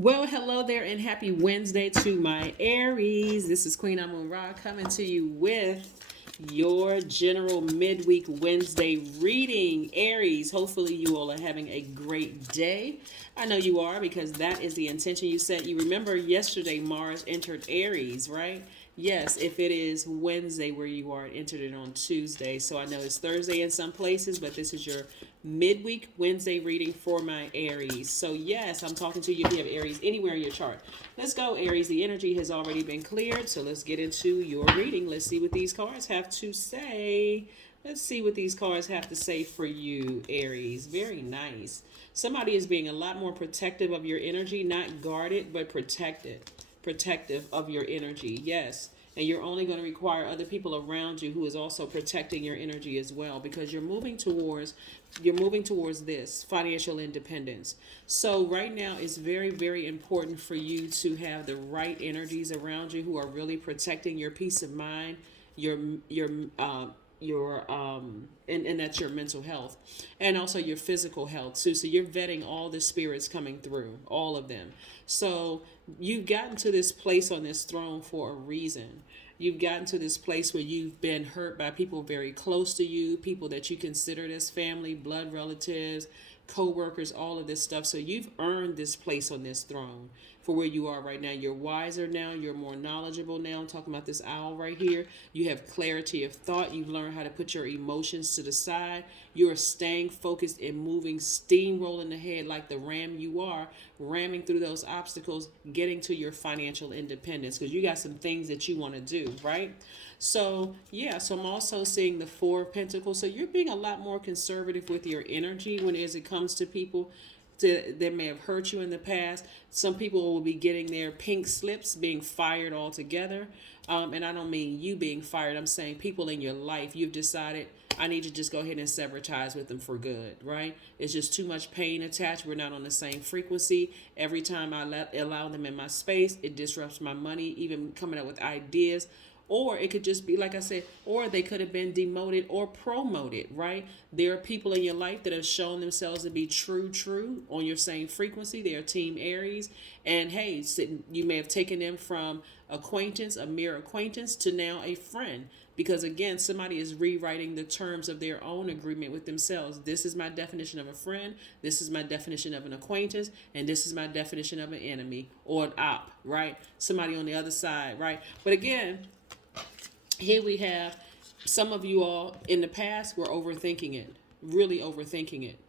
Well, hello there, and happy Wednesday to my Aries. This is Queen Amun Ra coming to you with your general midweek Wednesday reading. Aries, hopefully you all are having a great day. I know you are because that is the intention you set. You remember yesterday Mars entered Aries, right? Yes, if it is Wednesday where you are, it entered it on Tuesday. So I know it's Thursday in some places, but this is your midweek Wednesday reading for my Aries. So yes, I'm talking to you if you have Aries anywhere in your chart. Let's go, Aries. The energy has already been cleared, so let's get into your reading. Let's see what these cards have to say. Let's see what these cards have to say for you, Aries. Very nice. Somebody is being a lot more protective of your energy, not guarded, but protective of your energy. Yes. And you're only going to require other people around you who is also protecting your energy as well, because you're moving towards this financial independence. So right now it's very, very important for you to have the right energies around you who are really protecting your peace of mind, your your and that's your mental health and also your physical health too. So you're vetting all the spirits coming through, all of them. So you've gotten to this place on this throne for a reason. You've gotten to this place where you've been hurt by people very close to you, people that you considered as family, blood relatives, co-workers, all of this stuff. So you've earned this place on this throne for where you are right now. You're wiser now. You're more knowledgeable now. I'm talking about this owl right here. You have clarity of thought. You've learned how to put your emotions to the side. You're staying focused and moving, steamrolling ahead like the ram you are, ramming through those obstacles, getting to your financial independence because you got some things that you want to do, right? So, yeah, so I'm also seeing the Four of Pentacles. So you're being a lot more conservative with your energy when as it comes to people that may have hurt you in the past. Some people will be getting their pink slips, being fired altogether. And I don't mean you being fired. I'm saying people in your life, you've decided, I need to just go ahead and sever ties with them for good, right? It's just too much pain attached. We're not on the same frequency. Every time I allow them in my space, it disrupts my money, even coming up with ideas. Or it could just be, like I said, or they could have been demoted or promoted, right? There are people in your life that have shown themselves to be true on your same frequency. They are Team Aries. And hey, you may have taken them from acquaintance, a mere acquaintance, to now a friend. Because again, somebody is rewriting the terms of their own agreement with themselves. This is my definition of a friend. This is my definition of an acquaintance. And this is my definition of an enemy or an op, right? Somebody on the other side, right? But again, here we have some of you all in the past were overthinking it, really overthinking it.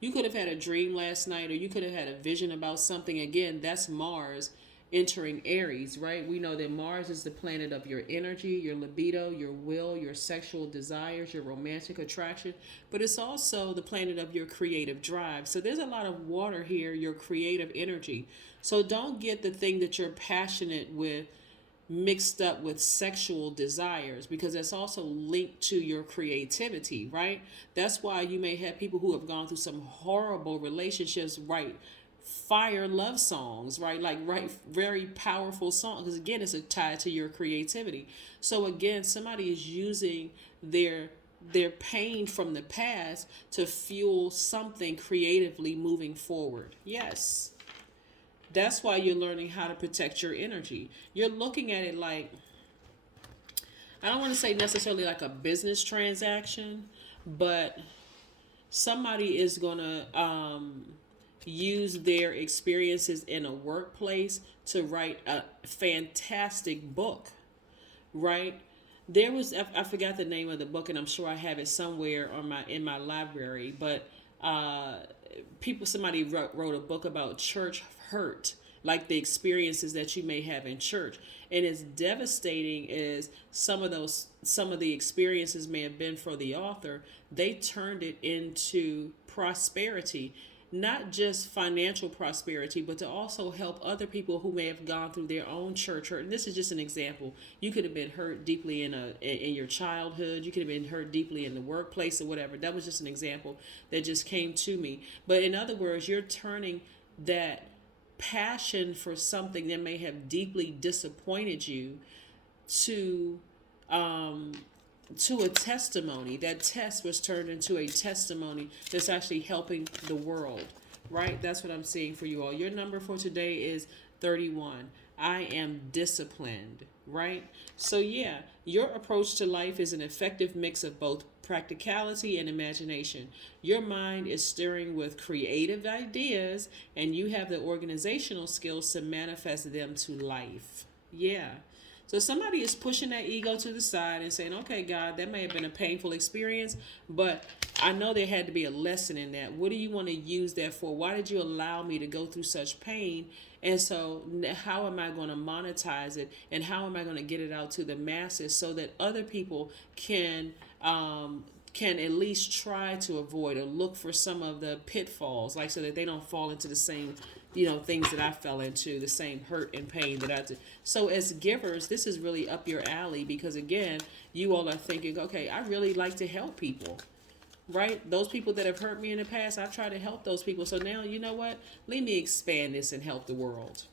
You could have had a dream last night, or you could have had a vision about something. Again, that's Mars entering Aries, right? We know that Mars is the planet of your energy, your libido, your will, your sexual desires, your romantic attraction, but it's also the planet of your creative drive. So there's a lot of water here, your creative energy. So don't get the thing that you're passionate with mixed up with sexual desires, because that's also linked to your creativity, right? That's why you may have people who have gone through some horrible relationships write fire love songs, right? Like write very powerful songs, because again, it's tied to your creativity. So again, somebody is using their pain from the past to fuel something creatively moving forward. Yes. That's why you're learning how to protect your energy. You're looking at it like, I don't want to say necessarily like a business transaction, but somebody is going to use their experiences in a workplace to write a fantastic book, right? There was, I forgot the name of the book, and I'm sure I have it somewhere on in my library, but uh, somebody wrote a book about church hurt, like the experiences that you may have in church. And as devastating as some of the experiences may have been for the author, they turned it into prosperity, not just financial prosperity, but to also help other people who may have gone through their own church hurt. And this is just an example. You could have been hurt deeply in your childhood. You could have been hurt deeply in the workplace or whatever. That was just an example that just came to me. But in other words, you're turning that passion for something that may have deeply disappointed you to um, to a testimony. That test was turned into a testimony that's actually helping the world, right? That's what I'm seeing for you all. Your number for today is 31. I am disciplined, right? So, yeah, your approach to life is an effective mix of both practicality and imagination. Your mind is stirring with creative ideas, and you have the organizational skills to manifest them to life. Yeah. So somebody is pushing that ego to the side and saying, okay, God, that may have been a painful experience, but I know there had to be a lesson in that. What do you want to use that for? Why did you allow me to go through such pain? And so how am I going to monetize it? And how am I going to get it out to the masses so that other people can at least try to avoid or look for some of the pitfalls, like so that they don't fall into the same, things that I fell into, the same hurt and pain that I did. So as givers, this is really up your alley because again, you all are thinking, okay, I really like to help people. Right? Those people that have hurt me in the past, I've tried to help those people. So now, you know what? Let me expand this and help the world.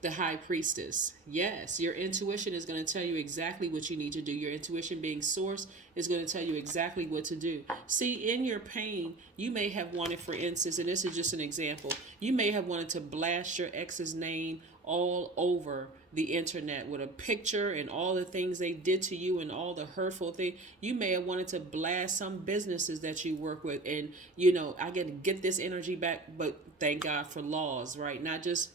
The high priestess. Yes, your intuition is going to tell you exactly what you need to do. Your intuition being source is going to tell you exactly what to do. See, in your pain, you may have wanted, for instance, and this is just an example, you may have wanted to blast your ex's name all over the internet with a picture and all the things they did to you and all the hurtful things. You may have wanted to blast some businesses that you work with and, I got to get this energy back, but thank God for laws, right? Not just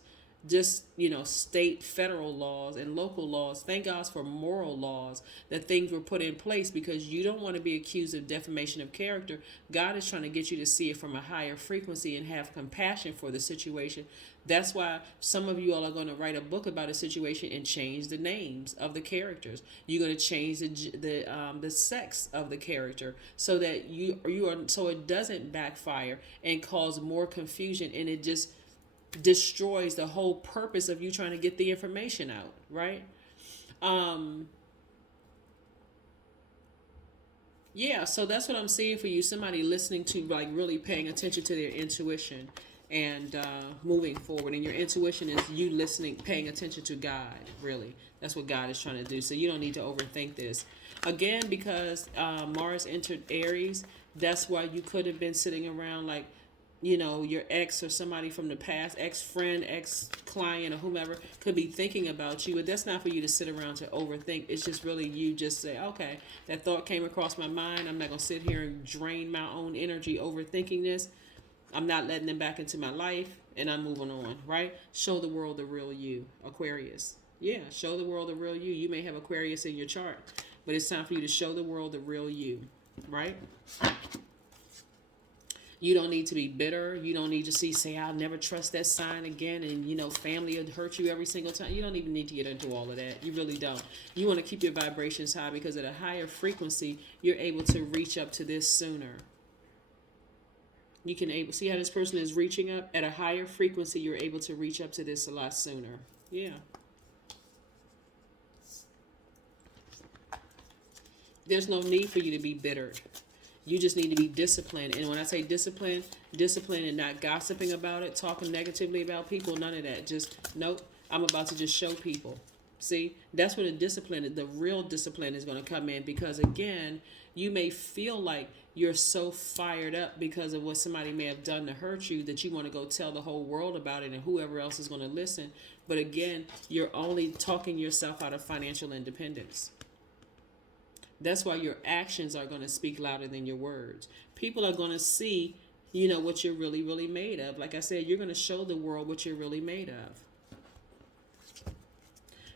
state, federal laws and local laws. Thank God for moral laws that things were put in place because you don't want to be accused of defamation of character. God is trying to get you to see it from a higher frequency and have compassion for the situation. That's why some of you all are going to write a book about a situation and change the names of the characters. You're going to change the sex of the character so that so it doesn't backfire and cause more confusion, and it just destroys the whole purpose of you trying to get the information out, right? Yeah, so that's what I'm seeing for you. Somebody listening to, like, really paying attention to their intuition and moving forward. And your intuition is you listening, paying attention to God, really. That's what God is trying to do. So you don't need to overthink this. Again, because Mars entered Aries, that's why you could have been sitting around like, your ex or somebody from the past, ex-friend, ex-client, or whomever could be thinking about you. But that's not for you to sit around to overthink. It's just really you just say, okay, that thought came across my mind. I'm not going to sit here and drain my own energy overthinking this. I'm not letting them back into my life, and I'm moving on, right? Show the world the real you, Aquarius. Yeah, show the world the real you. You may have Aquarius in your chart, but it's time for you to show the world the real you, right? You don't need to be bitter. You don't need to say, I'll never trust that sign again. And, family will hurt you every single time. You don't even need to get into all of that. You really don't. You want to keep your vibrations high because at a higher frequency, you're able to reach up to this sooner. You can see how this person is reaching up at a higher frequency. You're able to reach up to this a lot sooner. Yeah. There's no need for you to be bitter. You just need to be disciplined. And when I say discipline and not gossiping about it, talking negatively about people, none of that. Just, nope, I'm about to just show people. See, that's where the real discipline is going to come in. Because again, you may feel like you're so fired up because of what somebody may have done to hurt you that you want to go tell the whole world about it and whoever else is going to listen. But again, you're only talking yourself out of financial independence. That's why your actions are going to speak louder than your words. People are going to see, what you're really, really made of. Like I said, you're going to show the world what you're really made of.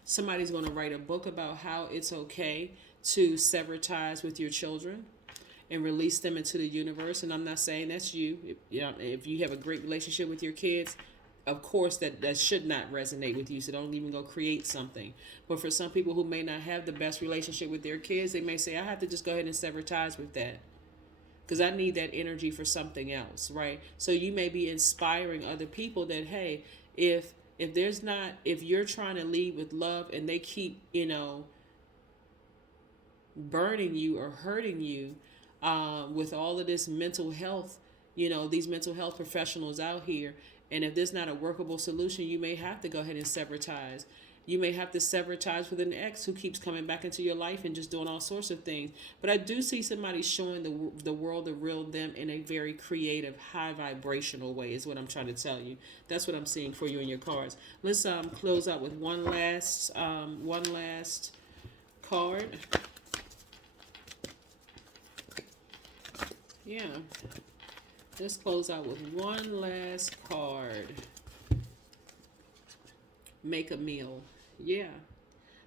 Somebody's going to write a book about how it's okay to sever ties with your children and release them into the universe. And I'm not saying that's you. If you have a great relationship with your kids, of course that should not resonate with you, so don't even go create something. But for some people who may not have the best relationship with their kids, they may say, I have to just go ahead and sever ties with that because I need that energy for something else, right? So you may be inspiring other people that, hey, if you're trying to lead with love and they keep, burning you or hurting you with all of this mental health, these mental health professionals out here, and if there's not a workable solution, you may have to go ahead and sever ties. You may have to sever ties with an ex who keeps coming back into your life and just doing all sorts of things. But I do see somebody showing the world the real them in a very creative, high vibrational way. Is what I'm trying to tell you. That's what I'm seeing for you in your cards. Let's close out with one last card. Yeah. Let's close out with one last card. Make a meal. Yeah.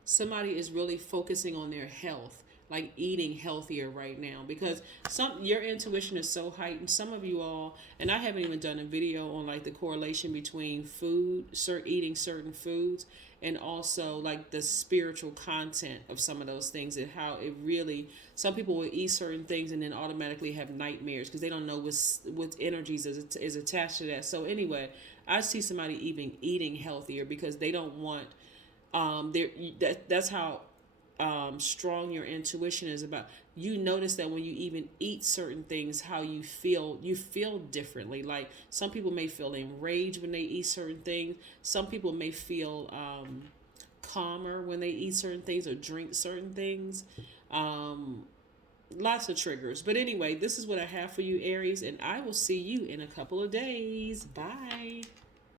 Somebody is really focusing on their health, like eating healthier right now, because your intuition is so heightened. Some of you all, and I haven't even done a video on like the correlation between eating certain foods, and also like the spiritual content of some of those things, and how it really, some people will eat certain things and then automatically have nightmares because they don't know what energies is attached to that. So anyway, I see somebody even eating healthier because they don't want that's how strong your intuition is about. You notice that when you even eat certain things, how you feel differently. Like some people may feel enraged when they eat certain things. Some people may feel calmer when they eat certain things or drink certain things. Lots of triggers. But anyway, this is what I have for you, Aries, and I will see you in a couple of days. Bye.